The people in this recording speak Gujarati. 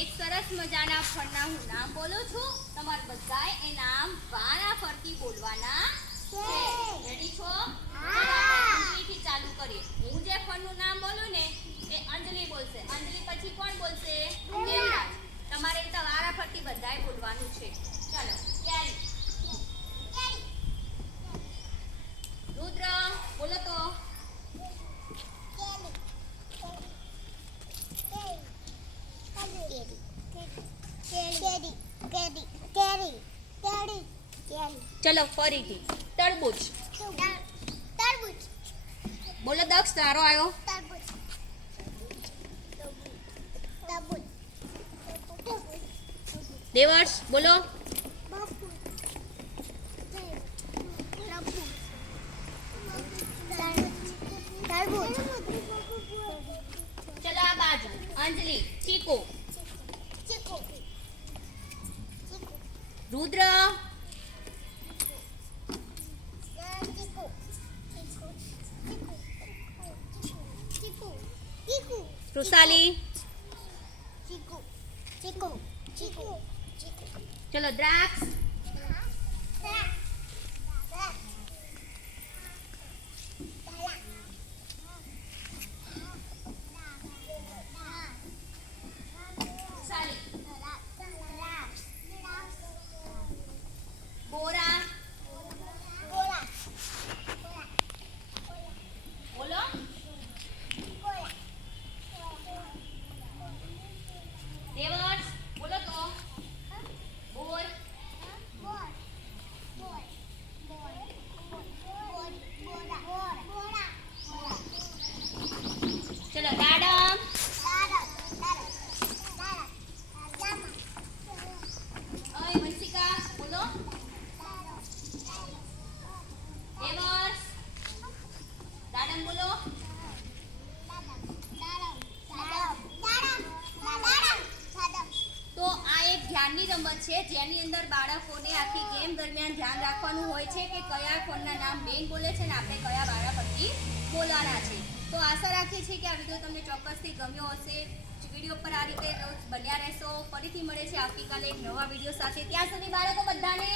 એક સરસ મજાના ફળના હું નામ બોલું છું. તમારે બધાએ એ નામ વારા ફરતી બોલવાના છે. રેડી છો. અંજલિથી ચાલુ કરીએ. હું જે ફળનું નામ બોલું ને એ અંજલિ બોલશે. અંજલિ પછી કોણ બોલશે? તમારે એ તો વારા ફરતી બધાએ બોલવાનું છે. ચાલો કેરી રુદ્ર બોલો તો ચલો ફરીથી. તરબૂચ. તરબૂચ બોલો દક્ષ તારો આવ્યો તરબૂચ. દેવર્ષ બોલો. અંજલિ ચીકુ. રુદ્ર? કૃષાલી ચલો દ્રાક્ષ કૃષાલી બોરા બોલો દેવર્ષ બોલો તો બોલ ચલો દાડમ ઓય વંશિકા બોલો દેવર્ષ દાડમ બોલો તો આ એક ધ્યાનની રમત છે. જેની અંદર બાળકોને આખી ગેમ દરમિયાન ધ્યાન રાખવાનું હોય છે કે કયા ફોનના નામ બેન બોલે છે ને આપણે કયા બાળક પરથી બોલવાના છે. તો આશા રાખીએ છીએ કે આ વીડિયો તમને ચોક્કસથી ગમ્યો હશે. વીડિયો પર આ રીતે રોજ બન્યા રહેશો. ફરીથી મળે છે આવતીકાલે એક નવા વીડિયો સાથે. ત્યાં સુધી બાળકો બધાને